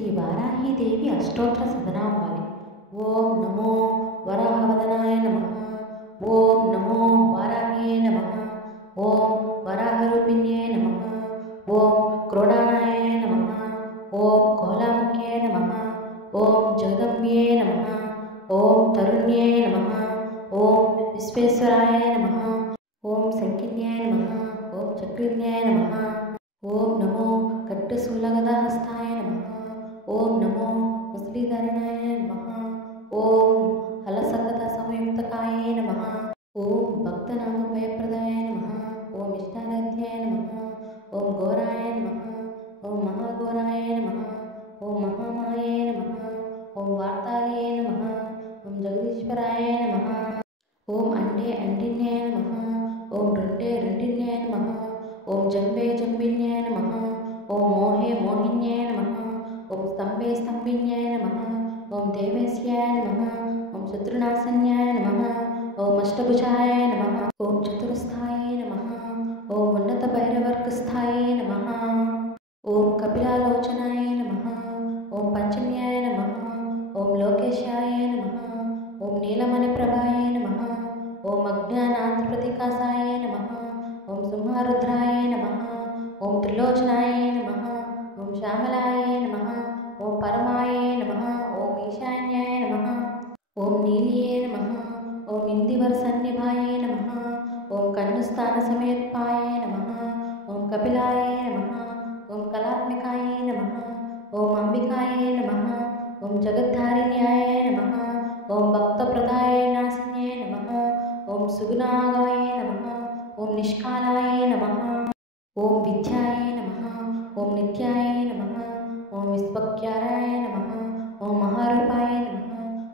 శ్రీ వారాహీదేవి అష్టోత్తర శతనామావళి. ఓం నమో వరాహవదనాయ నమః. ఓం నమో వారాహ్యే నమః. ఓం వరాహరూపిణ్యే నమః. ఓం క్రోడానాయ నమః. ఓం కోలాముఖ్యే నమః. ఓం జగదంబ్యే నమః. ఓం తరుణ్యే నమః. ఓం విశ్వేశ్వరాయ నమః. ఓం సంకిన్యాయ నమః. ఓం చక్రిన్యాయ నమః. ఓం నమో ఖడ్గశూలగదాహస్తాయ నమః. ఓం నమో ముసలీధరణాయ నమః. ఓం హలసకథ సంయుక్తకాయ నమః. ఓం భక్తనామభయప్రదాయ నమః. ఓం ఇష్టారాధ్యాయ నమః. ఓం ఘోరాయ నమః. ఓం మహాఘోరాయ నమః. ఓం మహామాయే నమః. ఓం వార్తాళే నమః. ఓం జగదీశ్వరాయ నమః. ఓం అండే అండిన్యాయ నమః. ఓం రుండే రుండిన్యాయ నమః. ఓం జంబే జంబిన్యాయ నమః. ఓం మోహే మోహిన్యాయ నమః. ఓం స్తంభే స్తంభిన్యాయ నమః. ఓం దేవేశ్యాయ నమః. ఓం శత్రునాశన్యాయ నమః. ఓం అష్టభుజాయ నమః. ఓం చతురస్థాయ నమః. ఓం ఉన్నత భైరవర్గస్థాయ నమః. ఓం కపిలాలోచనాయ నమః. ఓం పంచమ్యాయ నమః. ఓం లోకేశాయ నమః. ఓం నీలమణిప్రభాయ నమః. ఓం అజ్ఞానాంతప్రతికాసాయ నమః. ఓం సింహారుద్రాయ నమః. ఓం త్రిలోచనాయ నమః. ఓం శ్యామలాయ నమః. ఓం పరమాయ నమః. ఓం ఈశాన్యాయ నమః. ఓం నీలియే నమః. ఓం ఇందివరసన్నిభాయ నమః. ఓం కన్నుస్థాన సమేత్పాయ నమః. ఓం కపిలాయ నమః. ఓం కళాత్మికాయ నమః. ఓం అంబికాయ నమః. ఓం జగద్ధారిణ్యాయ నమః. ఓం భక్తప్రదాయ నాశిన్యాయ నమః. ఓం సుగుణాగాయ నమః. ఓం నిష్కాలాయ నమః. ఓం విద్యాయ నమః. ఓం నిత్యాయ నమః. ఓం విశ్వక్యారాయ నమః. ఓం మహారూపాయ నమః.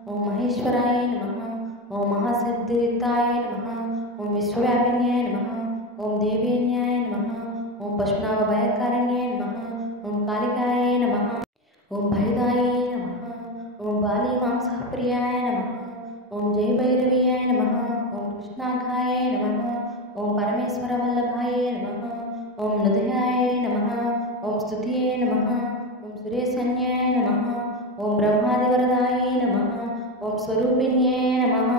ఓం మహేశ్వరాయ నమః. ఓం మహాసిద్ధియుక్తాయ నమః. ఓం విశ్వవ్యాపిన్యాయ నమః. ఓం దేవేన్యాయ నమః. ఓం పశునామభయకారిణ్యాయ నమః. ఓం కాళికాయ నమః. ఓం భయదాయ నమః. ఓం బాలీమాంసప్రియాయ నమః. ఓం జయభైరవీయాయ నమః. ఓం కృష్ణాఘాయ నమః. ఓం పరమేశ్వరవల్లభాయ నమః. ఓం నృదయాయ నమః. ఓం స్తుతియే నమః. ఓం సురేశన్యాయ నమః. ఓం బ్రహ్మాదివరదాయ నమః. ఓం స్వరూపిణ్యే నమః.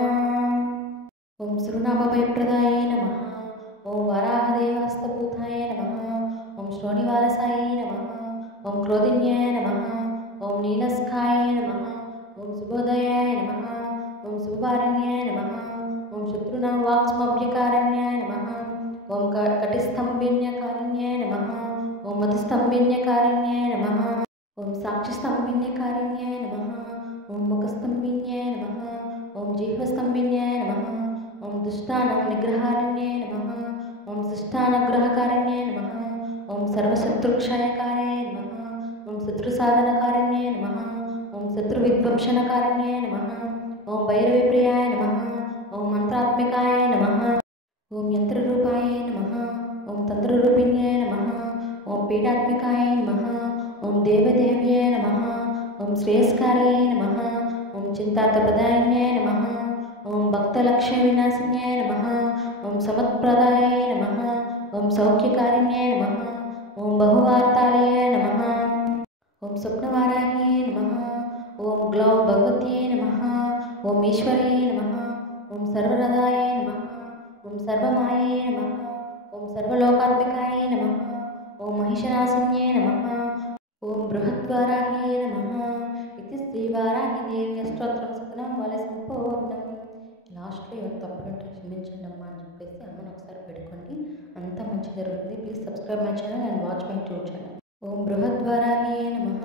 ఓం శృణామభయప్రదాయ నమః. ఓం వరాహదేవహస్తభూతాయ నమః. ఓం శ్రోణివాలసాయ నమః. ఓం క్రోధిన్యాయ నమః. ఓం నీలస్కాయ నమః. ఓం శుభోదయాయ నమః. ఓం శుభారణ్యాయ నమః. ఓం శత్రునామ వాక్స్మభ్యకారణ్యాయ నమః. ఓం కటిస్తంభిన్యకారిణ్యాయ నమః. ఓం మధుస్తంభిన్యకారిణ్యాయ నమః. ఓం సాక్షిస్తంభిన్యకారిణ్యాయ నమః. ఓం ముఖస్తంభిన్యాయ నమః. ఓం జీహ్వస్తంభిన్యాయ నమః. ఓం దుష్టానం నిగ్రహారణ్యాయ నమః. ఓం శిష్టానగ్రహకారిణ్యాయ నమః. ఓం సర్వశత్రుక్షయకారాయ నమః. ఓం శత్రుసాధనకారిణ్యాయ నమః. ఓం శత్రువిధ్వంసనకారిణ్యాయ నమః. ఓం భైరవిప్రియాయ నమః. ఓం మంత్రాత్మికాయ నమః. ఓం యంత్రరూపాయ నమః. ఓం తంత్రరూపిణ్యాయ నమః. ఓం పీఠాత్మికాయ నమః. ఓం దేవదేవ్యాయ నమః. ఓం శ్రేయస్కార్యాయ నమః. ఓం చింతార్థప్రదాయిన్యాయ నమః. ఓం భక్తలక్ష్య వినాశిన్యాయ నమః. ఓం సమత్ప్రదాయ నమః. ఓం సౌఖ్యకారిణ్యాయ నమః. ఓం బహువార్తాళయాయ నమః. ఓం స్వప్నవారాహ్యే నమః. ఓం గ్లౌ భగవత్యే నమః. ఓం ఈశ్వర్యే నమః. ఓం సర్వరదాయ నమః. ఓం సర్వమాయే నమః. ఓం సర్వలోకాత్మికాయ నమః. ఓం మహిషనాశిన్యే నమః. ఓం బృహద్వారాహ్యే నమః. ఇది శ్రీవారాహిదేవి అష్టోత్తరం శతనామావళి సంపూర్ణం. లాస్ట్లో ఏమైనా తప్పులుంటే క్షమించండి అమ్మ అని చెప్పేసి అమ్మని ఒకసారి పెట్టుకోండి, అంతా మంచి జరుగుతుంది. Please subscribe my channel and watch my YouTube channel. ఓం బృహద్వారాహ్యే నమః.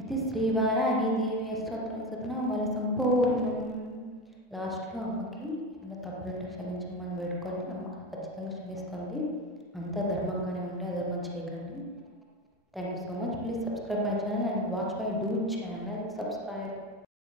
ఇది శ్రీవారాహిదేవి అష్టోత్తరం శతనామావళి సంపూర్ణం. లాస్ట్లో అమ్మకి ఏమైనా తప్పులుంటే క్షమించమని పెట్టుకొని అమ్మ ఖచ్చితంగా క్షమిస్తుంది. అంతా ధర్మంగానే ఉంటే అధర్మం చేయకండి. Thank you so much. Please subscribe my channel and watch my YouTube channel. Subscribe.